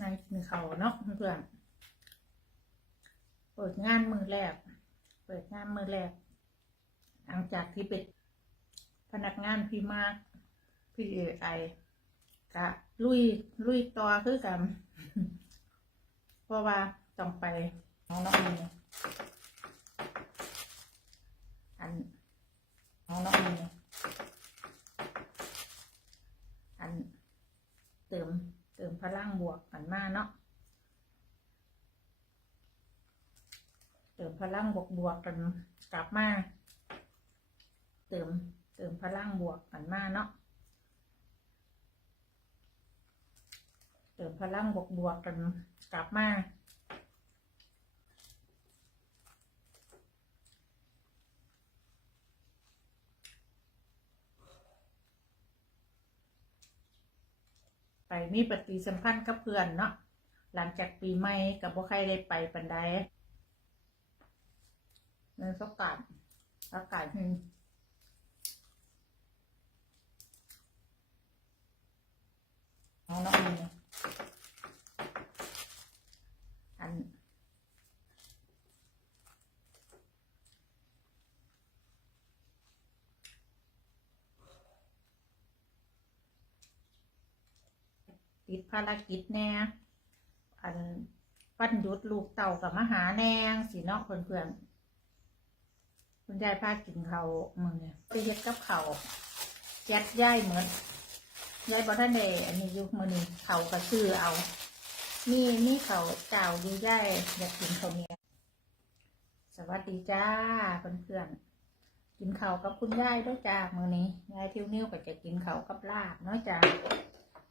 นายกินเขาวเนาะเพื่อนเปิดงานมือแรก เปิดงานมือแรก หลังจากที่เป็นพนักงานพี่มากพี่ไอกะลุยลุยต่อคือกัน เพราะว่าต้องไปน้องน้องมีอันน้องน้องมีอัน เติม เติมพลัง บวกกันมาเนาะเติมพลังบวกบวกกันกลับมาเติมเติมพลังบวกกันมาเนาะเติมพลังบวกบวกกันกลับมา ไปมีปฏิสัมพันธ์กับเพื่อนเนาะหลังจากปีใหม่กับบ่ใครได้ไปปันไดเงินสกัดอากาศหนึ่งเอาเนาะอันนี้อัน ติดภารกิจแน่อันปันหยุดลูกเต่ากับมาหาแนงสีเนาะเพื่อนๆคุณยายพากินเขามือเนี่ยไปเฮ็ดกับเขาแจ๊ดย่ายเหมือนยายบอท่านเดอันนี้ยุคมือนี้เขากระซื้อเอามีมีเขาเจ้ายู่ย่ายอยากกินเขาเนี่ยสวัสดีจ้าเพื่อนๆกินเขากับคุณยายด้วยจ้ามือนี้ยายทิวนิ้วก็จะกินเขากับลาบเนาะจ้า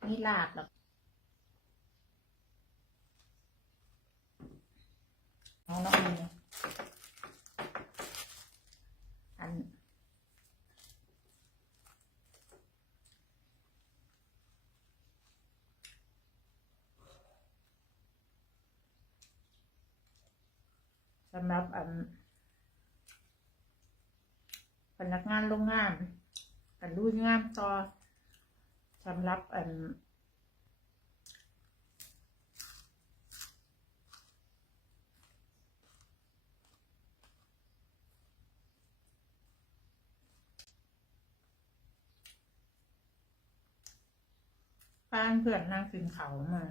นี่ลาบแล้ว เอาเนาะอันนี้อันสำหรับอันพนักงานโรงงานกันลุยงานต่อสำหรับอัน บ้านเพื่อนนั่งกินเขามา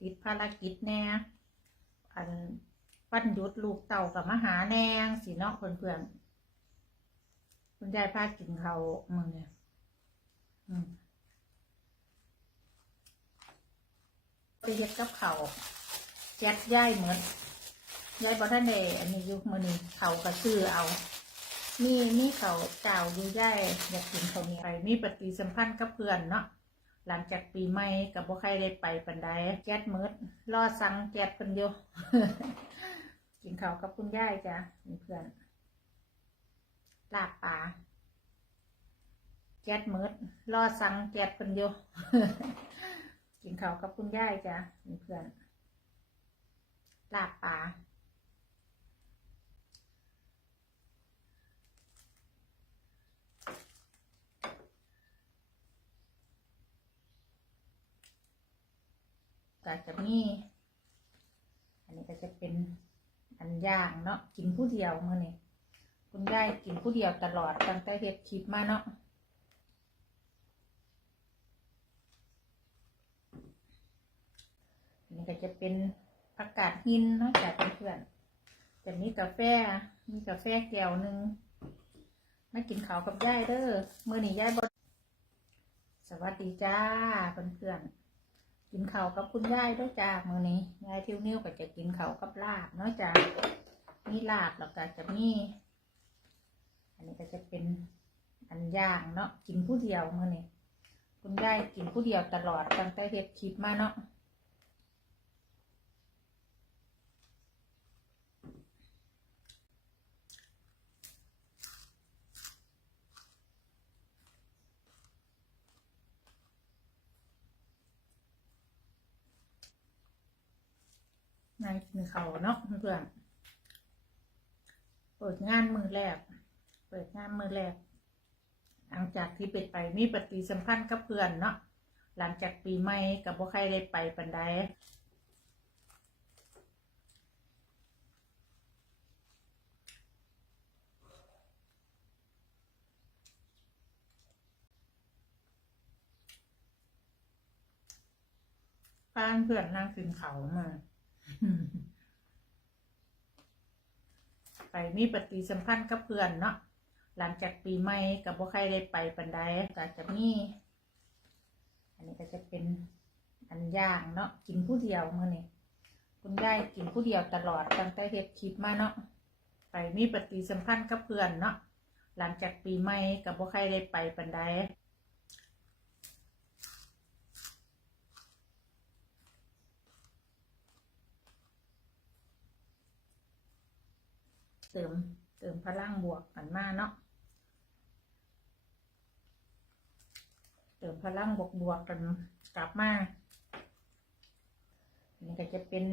ติดภารกิจแน่อันปั้นหยุดลูกเต่ากับมาหาแนงสีเนาะเพื่อนๆคุณยายพากินเขาวมือเนี่ย อืม ไปเฮ็ดกับเขาแจ๊ดย่ายเหมือนยายบอท่านเดอันนี้ยุคมือนี้เขากระซื้อเอามีมีเขาเจ้าอยู่ย่ายอยากกินเขาเนี่ยไปมีปฏิสัมพันธ์กับเพื่อนเนาะหลังจากปีใหม่กับบ่ใครได้ไปปันใดแจ๊ดมืดรอสังแจ๊ดเพิ่นอยู่กินเขากับคุณย่ายจ้ะเพื่อนลาบปลาแจ๊ดมืดรอสังแจ๊ดเพิ่นอยู่ กินข้าวกับคุณย่ายจ้ะเพื่อนลาบปลาก็จะมี อันนี้ก็จะเป็นอันย่างเนาะกินผู้เดียวมื่อนี้คุณยายกินผู้เดียวตลอดตั้งแต่เฮ็ดคลิปมาเนาะ อันนี้ ก็จะเป็นผักกาดหินเนาะจากเพื่อนแต่มีกาแฟ มีกาแฟแก้วหนึ่งมากินข้าวกับยายเด้อมื่อนี้ยายบดสวัสดีจ้าเพื่อนๆกินข้าวกับคุณยายด้วยจ้ามื่อนี้ยายทิวนิ้วก็จะกินข้าวกับลาบเนาะจ้ามีลาบแล้วก็จะมีอันนี้ก็จะเป็นอันย่างเนาะกินผู้เดียวมื่อนี้คุณยายกินผู้เดียวตลอดตั้งแต่เฮ็ดคลิปมาเนาะ องานกินเขาเนาะเพื่อนเปิดงานมือแรก เปิดงานมือแรก หลังจากที่เป็นไปมีปฏิสัมพันธ์กับเพื่อนเนาะหลังจากปีใหม่กับบ่ใครได้ไปปันใดพานเพื่อนนั่งกินเขามา ไปมีปฏิสัมพันธ์กับเพื่อนเนาะหลังจากปีใหม่กับบ่ใครได้ไปปันใดก็จะมี อันนี้ก็จะเป็นอันย่างเนาะกินผู้เดียวเมื้อนี้คุณยายกินผู้เดียวตลอดตั้งแต่เฮ็ดคลิปมาเนาะไปมีปฏิสัมพันธ์กับเพื่อนเนาะหลังจากปีใหม่กับบ่ใครได้ไปปันใด เติมเติมพลังบวกกันมาเนาะเติมพลังบวกบวกกันกลับมานนี้ก็จะเป็น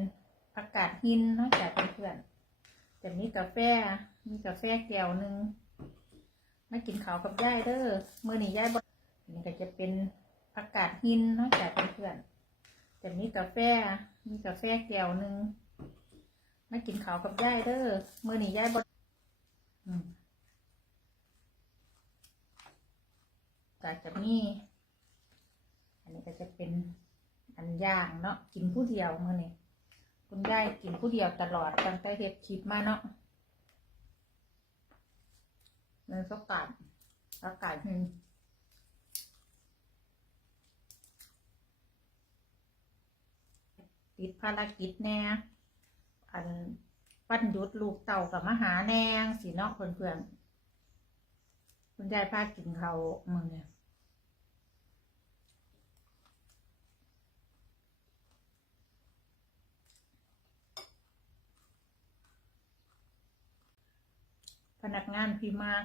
ผักกาดหินเนาะจากเพื่อนจะมีกาแฟ มีกาแฟแก้วหนึ่งมากินข้าวกับยายเด้อมื่อนี้ยายบอันนี้ก็จะเป็นผักกาดหินเนาะจากเพื่อนจะมีกาแฟ มีกาแฟแก้วหนึ่ง มากินข้าวกับยายเด้อมื่อนี้ยายบอืมก็จะมี อันนี้ก็จะเป็นอันย่างเนาะกินผู้เดียวมื่อนี้คุณยายกินผู้เดียวตลอดตั้งแต่เฮ็ดคลิปมาเนาะเนื้อสกัดอากาศหนึ่งติดภารกิจแน่ อันปั้นหยุดลูกเต่ากับมาหาแนงสีเนาะเพื่อนๆคุณยายพากินเขาวมือเนี่ยพนักงานพี่มาก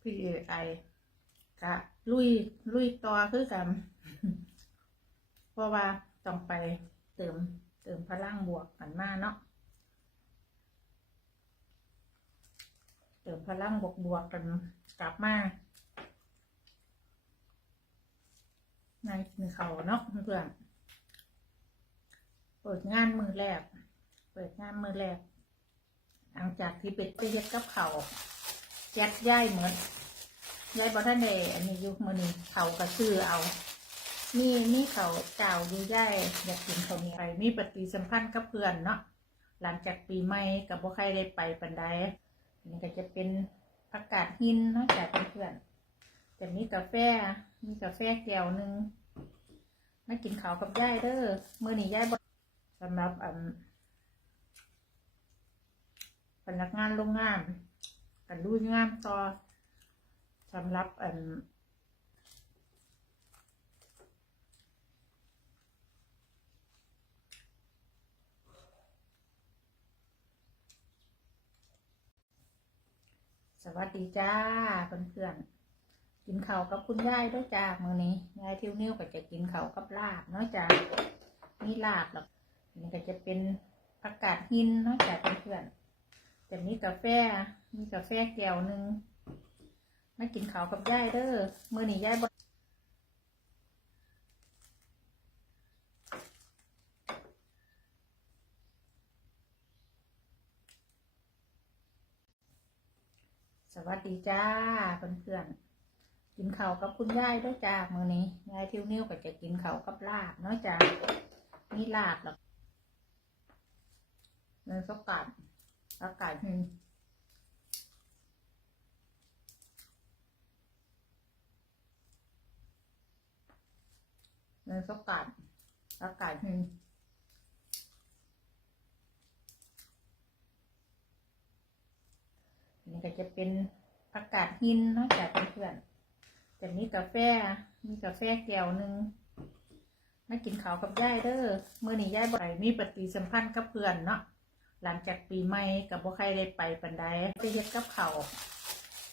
พี่เอไอกะลุยลุยต่อคือกันเพราะว่าต้องไปเติมเติมพลังบวกกันมาเนาะ ติมพลังบวกบวกกันกลับมาในกินเขาเนาะเพื่อนเปิดงานมือแรก เปิดงานมือแรก หลังจากที่เป็ดไปเฮ็ดกับเขาแจ๊ดย่ายเหมือนย่ายบอท่านเดอันนี้ยุคมือนี้เขาก็ซื้อเอามีมีเขาเจ้าอยู่ย่ายอยากกินเขาเนี่ยไปมีปฏิสัมพันธ์กับเพื่อนเนาะหลังจากปีใหม่กับบ่ใครได้ไปปันใด นนี้ก็จะเป็นผักกาดหินนาะจากเพื่อนๆจะมีกาแฟ มีกาแฟแก้วหนึ่งมากินข้าวกับย่ายเด้อมื่อนี้ย่ายบสำหรับอันพนักงานโรงงานกันดูงานต่อสำหรับ วัสดีจ้าเพื่อนๆกินข้าวกับคุณยายด้วยจ้ามือนี้ยายทิวเนี้ยก็จะกินข้าวกับลาบเนาะจ้านี่ลาบหรอกมันก็จะเป็นผักกาดหินเนาะจ้าเพื่อนๆจะมีกาแฟมีกาแฟแก้วหนึ่งมากินข้าวกับยายเด้อมือนี้ยาย วัสดีจ้าเพื่อนๆกินข้าวกับคุณยายด้วยจ้ามื้อนี้ยายทิวนิ้วก็จะกินข้าวกับลาบเนาะจ้านี่ลาบหรอกเนื้อสกัดอากาศหนึ่งเนื้อสกัดอากาศหนึ่ง นนี้ก็จะเป็นผักกาดหินนาะจากเพื่อนๆจะมีกาแฟ มีกาแฟแก้วหนึ่งมากินข้าวกับยายเด้อเมื้อนี้ยายบ่ไปมีปฏิสัมพันธ์กับเพื่อนเนาะ หลังจากปีใหม่กับบ่ใครได้ไปปันใดไปเฮ็ดกับเขาว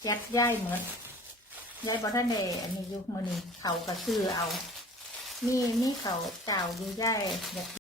แจ๊ดย่ายเหมือนย่ายบ่ท่านเดอันนี้ยุคมื่อนี้เขาก็ซื้อเอามีมีเขาเจ้าอยู่ย่ายอยาก